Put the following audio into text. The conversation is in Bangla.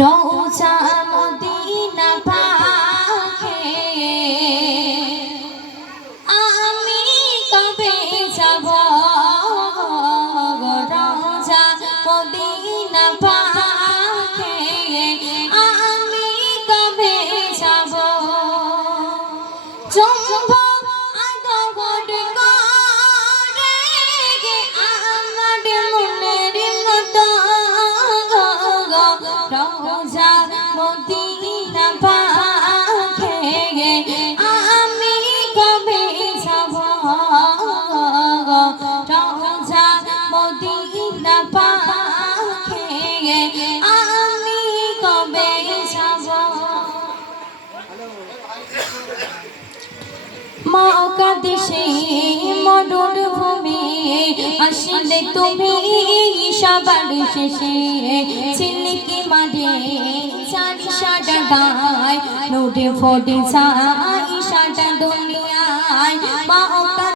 রওজা মদিনা পাকে আমি কবে যাব রওজা মদিনা পাকে আমি কবে যাব চুম্বক আদগড করে আমার মনের মতো রওজা মদিনা পাকে আমি কবে যাব রওজা মদিনা পাকে আমি কবে যাব মক্কা দেশে মরুর ভূমি আসলে তুমি সবার শেষে ছিলকি মারে চারি সাটা গায় নোটে ফোটে ছাই সাটা দুনিয়া